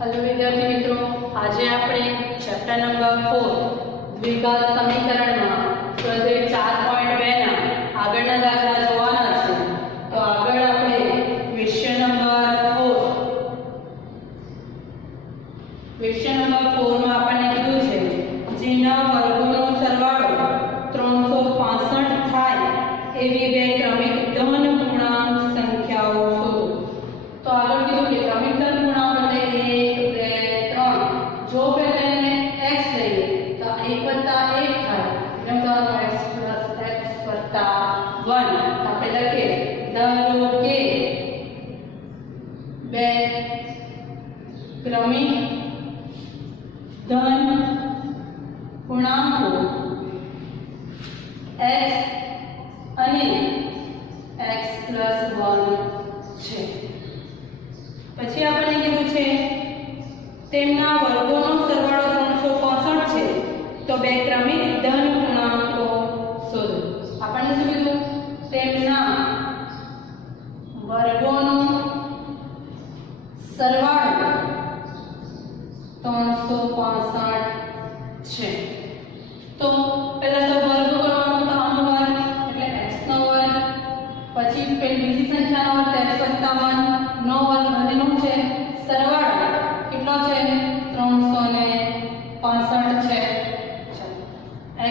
Hello विद्यार्थी मित्रों, आज આપણે ચેપ્ટર નંબર 4 દ્વિઘાત સમીકરણમાં સ્વાધ્યાય 4.2 ના આગળના દાખલા જોવાના છે। તો આગળ આપણે ક્વેશ્ચન નંબર 4 માં આપણને કીધું છે જેના વર્ગોનો સરવાળો 365 થાય એવી બે ક્રમિક ધન પૂર્ણાંક સંખ્યાઓ શોધો। તો આગળ કીધું કે ક્રમિક ધન પૂર્ણાંક એટલે 1 2 3 જો પહેલાને x લઈએ તો 1 + 1 થાય એટલે x + x + 1 આપણે લખીએ ધારો કે બે ક્રમિક ધન પૂર્ણાંકો x અને x + 1 છે। પછી આપણને કીધું છે તેમના વર્ગોનો સરવાળો 365 છે તો બે ક્રમિક ધન પૂર્ણાંકો શોધો। આપણને શું કીધું તેમના વર્ગોનો સરવાળો 365 છે। તો પહેલા તો વર્ગ કરવાનો તો આનો વર્ગ એટલે x નો વર્ગ, પછી બીજી સંખ્યાનો વર્ગ x + 1 નો વર્ગ અને નો છે સરવાળો કેટલો છે 365 છે।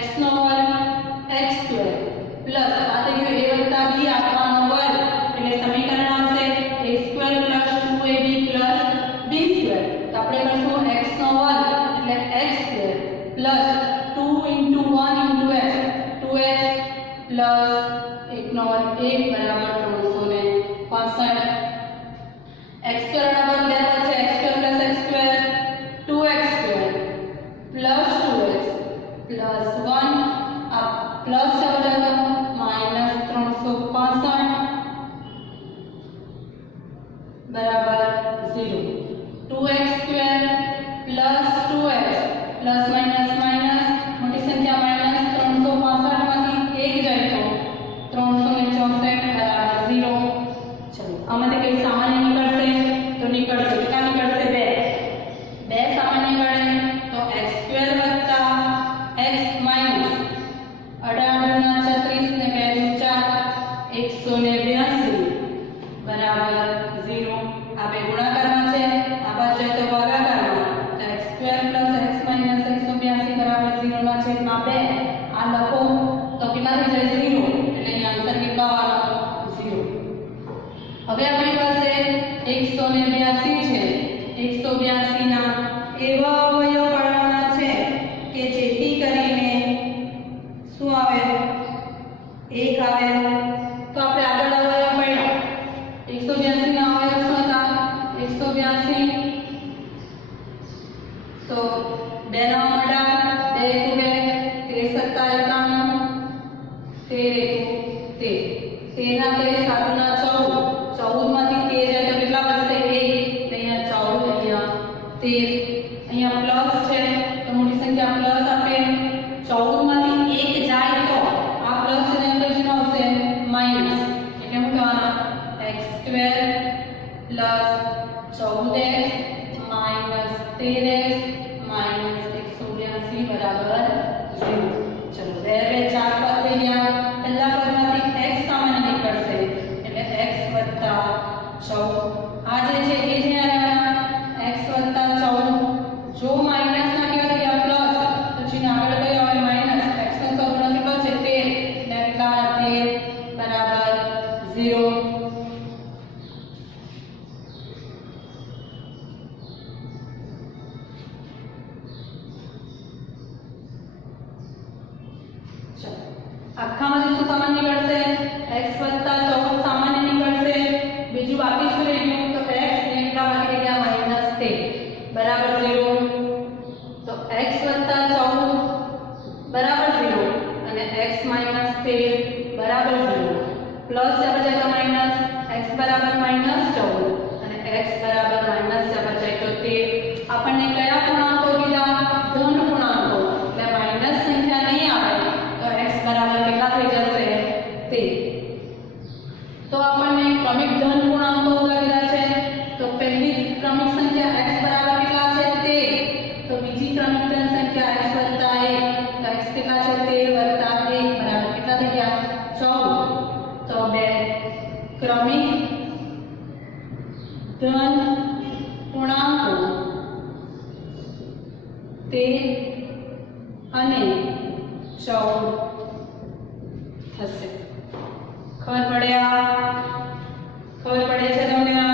x નો વર્ગ x² પ્લસ આ થઈ ગયું a + b આખાનો વર્ગ એટલે સમીકરણ આવશે a² + 2ab + b²। તો આપણે લખશું x નો વર્ગ એટલે x² plus 2 * 1 * x 2x plus 1 નો વર્ગ 1 બરાબર 365। x² બરાબર બે છે x² + x² 2x² plus 2x plus 1 આ પ્લસ છે બરાબર માઈનસ 365 બરાબર 0। 2x² plus 2x plus minus minus મોટી સંખ્યા માઈનસ 365 માંથી 1 જાય તો 364 બરાબર 0। ચલો આમાંથી કઈ સામાન્ય નીકળશે તો નીકળશે કેટલા નીકળશે 2 2 સામાન્ય નીકળે તો x² + x માઈનસ 18 * 36 ને 2 * 4 182 બરાબર 0। આ બે ગુણાકારમાં છે આ બાજુ જાય તો ભાગાકારમાં તો x² + x માઈનસ 182 બરાબર 0 ના છેદમાં 2 આ લખો તો કેટલા થઈ જાય 0 એટલે અહીં આન્સર કેટલો આવવાનો 0। હવે આપણી પાસે 182 છે 182 ના એવા અવયવ પાડવાના છે કે જેથી કરીને શું આવે 1 આવે। તો આપણે આગળ અવયવ પાડ્યા 182 ના અવયવ શું હતા 182 તો 2 ના 18 2 * 2 = 13 * 7 = 13 13 13 ના 13 7 ના 14 14 માંથી 13 જાય તો કેટલા વધશે 1 અહીંયા 14 અહીંયા 13 અહીંયા પ્લસ છે તો મોટી સંખ્યા પ્લસ આપે 14 માંથી 1 જાય તો આ પ્લસ છે ને પછી શું આવશે માઈનસ એટલે શું કહેવાના x² + 14x minus 13x minus 182 બરાબર 0। ચલો 2 2 4 પદ થઈ ગયા પહેલા પદમાંથી x સામાન્ય નીકળશે એટલે x + 14 આ જે છે એ છે x + 14 જો માઈનસ ના કેવા ગયા પ્લસ પછી આગળ કઈ આવે માઈનસ x નો સહગુણક કેટલો છે 13 એટલે કેટલા 13 બરાબર 0। આખામાંથી શું સામાન્ય નીકળશે x + 14 સામાન્ય નીકળશે બીજું બાકી શું રહી ગયું તો x ને કેટલા બાકી રહી ગયા -13 બરાબર 0। તો x + 14 બરાબર 0 અને x - 13 બરાબર 0 પ્લસ છે બચે તો માઈનસ x બરાબર -14 અને x બરાબર માઈનસ છે બચે તો 13। આપણને કયા પૂર્ણાંકો કીધા ધન પૂર્ણાંકો એટલે માઈનસ સંખ્યા નહીં આવે તો x બરાબર કેટલા થઈ જશે 13। તો આપણને ક્રમિક ધન પૂર્ણાંકો કીધા છે તો પહેલી ક્રમિક સંખ્યા x બરાબર क्रमिक धन पूर्णांको 13 અને 14 થશે। ખબર પડે છે તમને આ?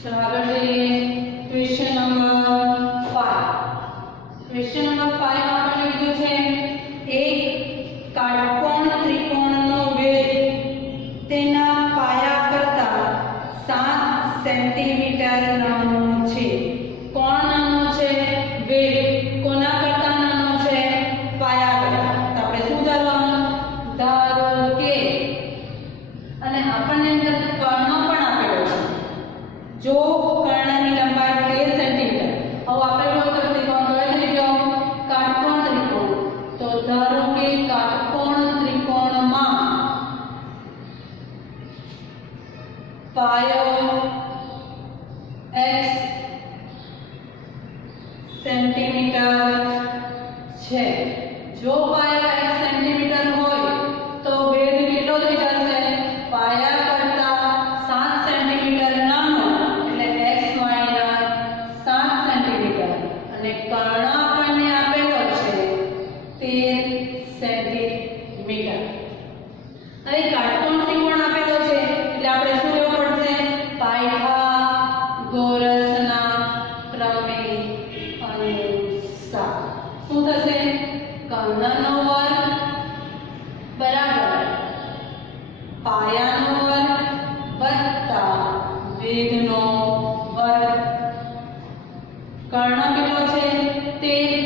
चलो आगे જોઈએ क्वेश्चन नंबर 5। क्वेश्चन नंबर 5 માં આપણે કીધું છે એક કાટકોણ ત્રિકોણનો વેધ તેના પાયા કરતા 7 સેન્ટીમીટર નાનો છે। કોણ નાનો છે? વેધ કોના કરતા નાનો છે? પાયા કરતા। તો આપણે શું ધારવાનું? ધારો કે અને આપણને અંદર કર્ણ પણ આપેલો છે। जो कर्ण की लंबाई 13 सेंटीमीटर और आपने जो त्रिकोण कहे थे काटकोण त्रिकोण, तो धारो के काटकोण त्रिकोण में पायो x सेंटीमीटर है। जो पायो x सेंटीमीटर होय तो वेध કેટલો થઈ જશે? પાયા કરતા 7 સેન્ટીમીટર નાનો कर्ण આપણને આપેલો છે 13 સેન્ટીમીટર। હવે કાટકોણ ત્રિકોણ આપેલો છે એટલે આપણે શું લેવું પડશે? પાયથાગોરસના પ્રમેય અનુસાર શું થશે? કર્ણનો વર્ગ બરાબર પાયાનો વર્ગ વત્તા વેધનો વર્ગ। कर्ण કેટલો છે? 13,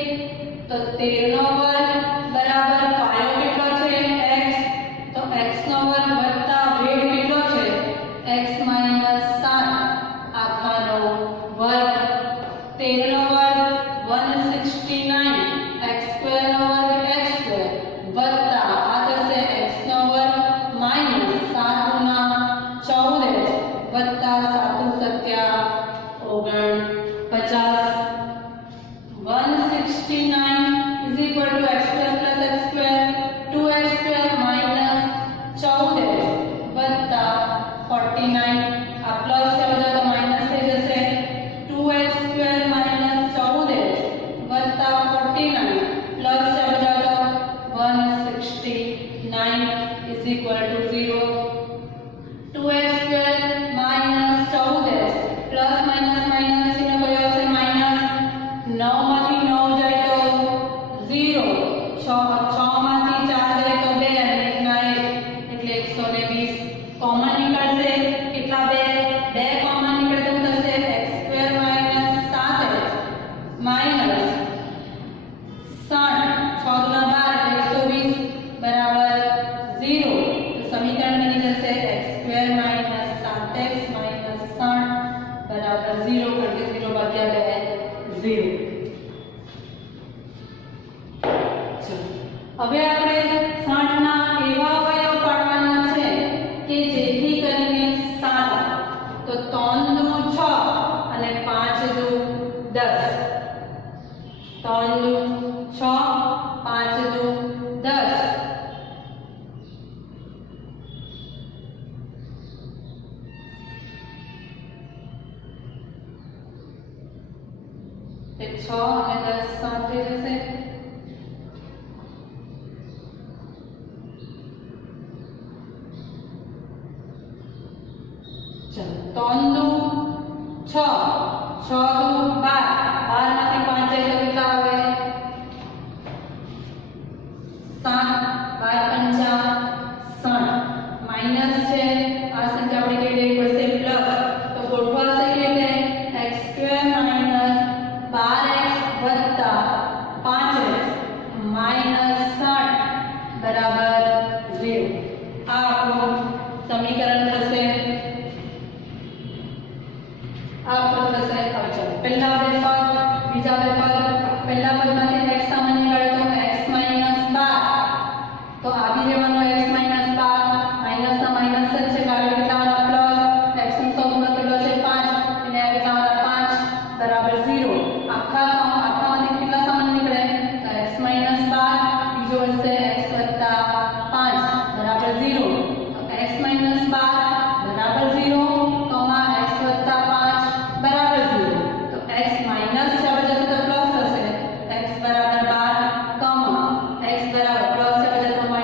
તો 13 નો વર્ગ બરાબર પાયો કેટલો છે? x, તો x નો વર્ગ વત્તા વેધ કેટલો છે? x - 7 આખાનો વર્ગ। 13 નો વર્ગ 169, x² નો વર્ગ x² વત્તા આ થશે x નો વર્ગ માઈનસ 7 ગુણા 14 વત્તા 7 Satya 49। 169 is equal to x square plus x square, 2x square minus 14 वत्ता 49। आ प्लस से बजा तो माइनस થઈ જશે। 2x square minus 14 वत्ता 49 प्लस से बजा तो 169 is equal to 0। 2x square minus 14 plus minus minus चिन्ह કયો હશે? માइनस। 9 માંથી 9 જાય તો 0, 6 માંથી 4 જાય તો 2 અને 1 ના 1 એટલે 120 કોમન નીકળશે। કેટલા 2 કોમન નીકળે તો થશે x² - 7x માઈનસ 60, 6 ગુણા 12 એટલે 120 બરાબર 0। તો સમીકરણ બની જશે x² - 7x માઈનસ 60 બરાબર 0, કારણ કે 0 ભાગ્યા 2 0। હવે આપણે 60 ના એવા અવયવ પાડવાના છે કે જેથી કરીને 7 તો 3 દુ 6 અને 5 દુ 10। 3 દુ 6, 5 દુ 10। તે 6 અને 10 સાથે જશે। चलो 3 दू 6, 6 दू 12, 12 માંથી 5 જાય તો કેટલા આવે? 7, 12 × 5 60 માઈનસ છે આ સંખ્યા આપણે કેવી લેવી પડશે? પ્લસ। તો ગોઠવાશે કેવી રીતે? x² - 12x વત્તા 5x માઈનસ 60 બરાબર 0। આ આપણું સમીકરણ થશે। પહેલા બે પદ બીજા બે પદ પહેલા પદમાંથી x સામાન્ય કાઢો તો x - 12 તો આવી રહેવાનો x - 12 માઈનસ ના માઈનસ જ છે કારણ કે કેટલા પ્લસ x નો સૌગુણક કેટલો છે 5 અને આ કેટલા 5 બરાબર 0 આખામાંથી કેટલા સામાન્ય નીકળે તો x - 12 બીજો હશે x + 5 બરાબર 0 તો x - 12 બરાબર 0 x + 5 બરાબર 0 તો x માઈનસ છે હવે જશે તો પ્લસ થશે x બરાબર 12 x બરાબર પ્લસ છે હવે તો -5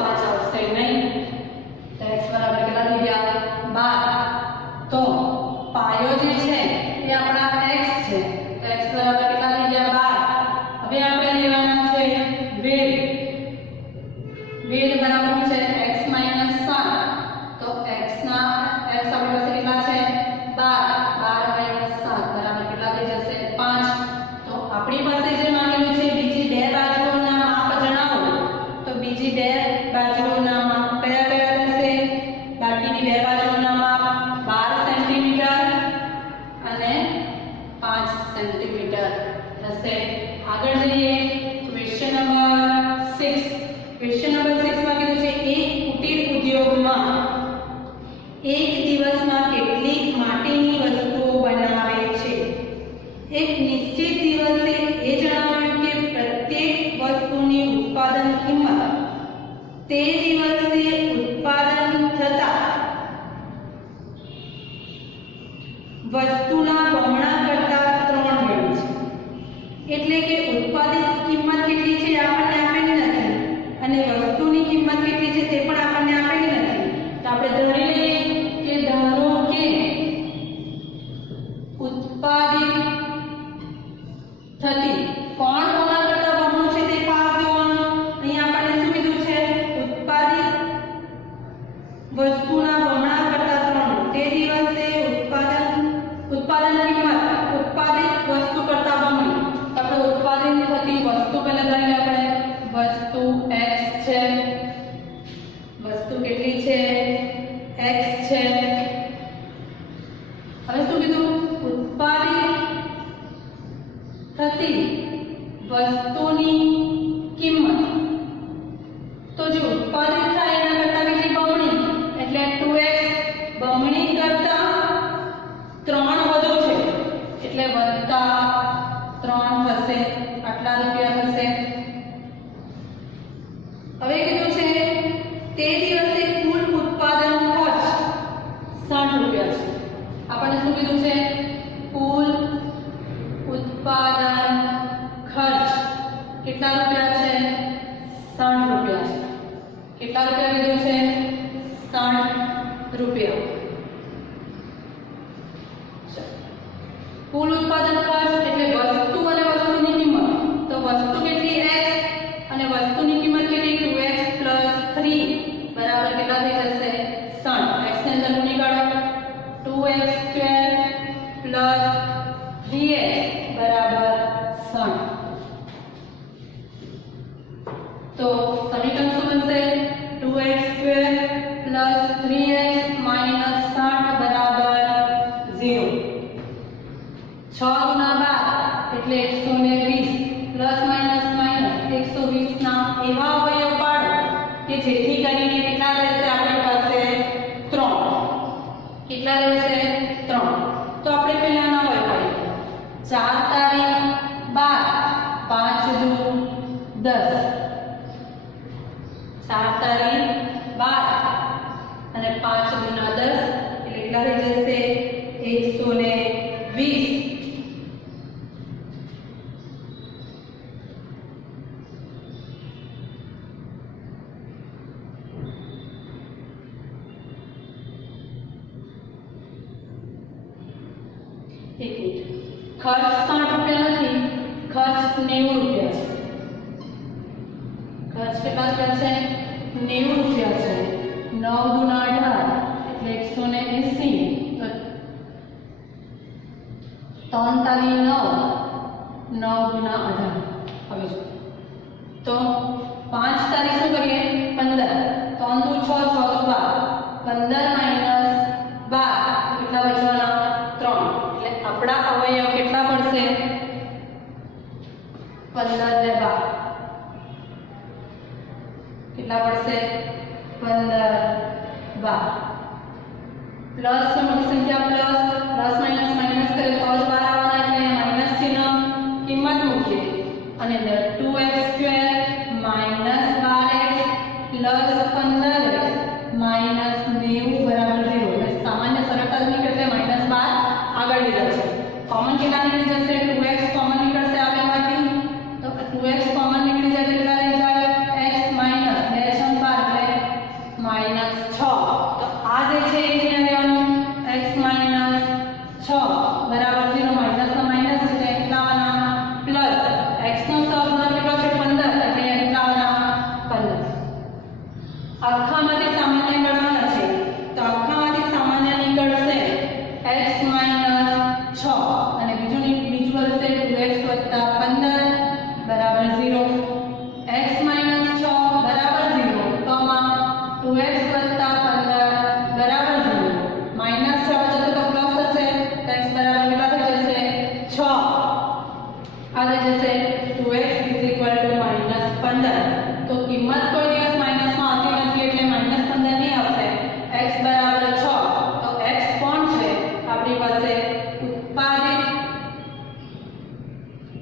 આવશે નહીં તો x બરાબર કેટલા થઈ ગયા 12 તો પાયો જે છે એ આપણા x છે તો x બરાબર કેટલા થઈ ગયા 12 હવે આપણે લેવાના છે વેધ બરાબર છે x - 7 તો x આપણી પાસે કેટલા છે 12 7 બરાબર કેટલા થઈ જશે 5 તો આપણી પાસે જે માંગેલું છે બીજી બે બાજુઓના માપ જણાવો તો બીજી બે બાજુઓના માપ કયા કયા થશે બાકીની બે બાજુઓના માપ 12 સેન્ટીમીટર અને 5 સેન્ટીમીટર થશે આગળ જઈએ ક્વેશ્ચન નંબર 6 માં કીધું છે એક કુટીર ઉદ્યોગમાં એક દિવસમાં કેટલીક માટીની વસ્તુઓ બનાવે છે એક નિશ્ચિત દિવસે એ જણાવ્યું કે પ્રત્યેક વસ્તુની ઉત્પાદન કિંમત તે દિવસે ઉત્પાદન થતા વસ્તુના બમણા કરતા 3 ગણી છે એટલે કે ઉત્પાદિત કિંમત કેટલી છે આપણને આપેલી નથી અને વસ્તુની કિંમત કેટલી છે તે પણ આપણને આપેલી નથી તો આપણે ધરી લઈએ કે ધારો કે ઉત્પાદિત થતી કોણ કોના કરતા બમણું છે તે ખાસ જોવાનું અહીં આપણને શું કીધું છે ઉત્પાદિત વસ્તુના બમણા કરતા 3 તે દિવસે ઉત્પાદન કિંમત ઉત્પાદિત વસ્તુ કરતા બમણી તો આપણે ઉત્પાદિત થતી વસ્તુ પહેલા ધારી આપણે વસ્તુ x છે વસ્તુ કેટલી છે x છે હવે શું કીધું ઉત્પાદિત થતી વસ્તુની કિંમત તો જે ઉત્પાદિત થાય એના કરતા કેટલી બમણી એટલે 2x બમણી કરતા 3 વધુ છે એટલે વત્તા 3 થશે આટલા રૂપિયા થશે હવે કીધું છે તે દિવસે કુલ ઉત્પાદન ખર્ચ 60 રૂપિયા છે આપણને શું કીધું છે કુલ ઉત્પાદન ખર્ચ કેટલા રૂપિયા છે 60 રૂપિયા છે કેટલા રૂપિયા કીધું છે 60 રૂપિયા કુલ ઉત્પાદન ખર્ચ એટલે વસ્તુ અને વસ્તુની કિંમત તો વસ્તુ કેટલી x અને વસ્તુની કિંમત કેટલી 2x + 3 બરાબર કેટલા થઈ જશે 60 x ને અંદર ગુણી કાઢો 2x² + 3x બરાબર 60 તો સમીકરણ શું બનશે 2x² + 3x - 60 બરાબર 0 6 × 12 એટલે 120 પ્લસ માઈનસ 120 ના એવા અવયવ પાડો કે જેથી કરીને કેટલા રહેશે આપણી પાસે 3 કેટલા રહેશે 3 તો આપણે પહેલાના અવયવ પાડીએ 4 તારીખ 12 5 દુ 10 4 તારીખ 12 અને 5 દુ 10 એટલે કેટલા રહી જશે 120 खर्च 60 रुपया नहीं खर्च 90 रुपया है खर्च કેટલા રૂપિયા છે 90 રૂપિયા છે 9 × 18 એટલે 180 તો 3 તાલી 9 9 × 18 હવે જો તો 5 તારીખ શું કરીએ 15 3 દુ 6 6 દુ 12 15 - 12 કેટલા બચવાના કેટલા પડશે 15 12 પ્લસ છે મોટી સંખ્યા પ્લસ માઇનસ માઇનસ કરે તો જ 12 આવવાના એટલે માઇનસ ચિહ્ન કિંમત મૂકીએ અને 2x² - 12x plus 15x minus 90 બરાબર 0 એટલે સામાન્ય સરળતા નીકળે એટલે -12 આગળ લીધા છે કોમન કેટલા નીકળી જશે 2x કોમન નીકળશે આ બેમાંથી તો 2x કોમન નીકળી જાય કેટલા રહી જાય x માઇનસ 2 6 12 એટલે -6 તો આ જે છે એ જ રહેવાનું x માઇનસ 6 બરાબર 0 માઇનસ નો માઇનસ એટલે કેટલા આવવાના પ્લસ x નો સહગુણક કેટલો છે 15 એટલે કેટલા આવવાના 15 આખામાંથી સામાન્ય કાઢવાના છે તો આખામાંથી સામાન્ય નીકળશે x માઇનસ 6 અને બીજું હશે 2x 15 બરાબર 0 x માઇનસ 6 બરાબર 0 કમા 2x 15 બરાબર 0 માઇનસ 6 જશે તો પ્લસ થશે તો x બરાબર કેટલા થઈ જશે 6 આ થઈ જશે 2x -15 તો કિંમત કોઈ દિવસ માઇનસમાં આવતી નથી એટલે -15 નહીં આવશે x બરાબર 6 તો x કોણ છે આપણી પાસે ઉત્પાદિત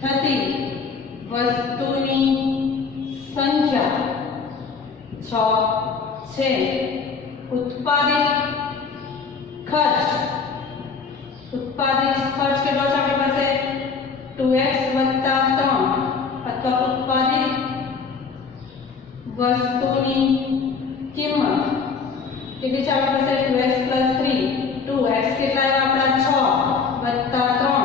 થતી વસ્તુની સંખ્યા 6 છે ઉત્પાદિત ખર્ચ કેટલો છે આપણી પાસે 2x 3 અથવા ઉત્પાદિત વસ્તુની કિંમત કેટલી છે આપણી પાસે 2x 3 2x કેટલા આવ્યા આપણા 6 + 3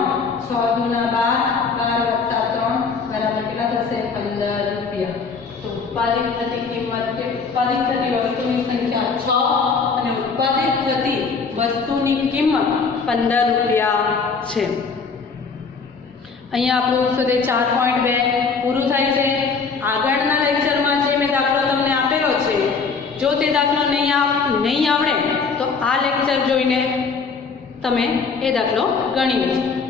6 × 12 12 + 3 બરાબર કેટલા થશે 15 રૂપિયા તો ઉત્પાદિત થતી કિંમત કે ઉત્પાદિત થતી વસ્તુની સંખ્યા 6 અને ઉત્પાદિત થતી વસ્તુની કિંમત 15 રૂપિયા છે અહીંયા આપણું સ્વાધ્યાય 4.2 પૂરું થાય છે આગળના લેક્ચરમાં જે મેં દાખલો તમને આપેલો છે જો તે દાખલો નહીં આવડે તો આ લેક્ચર જોઈને તમે એ દાખલો ગણી લેજો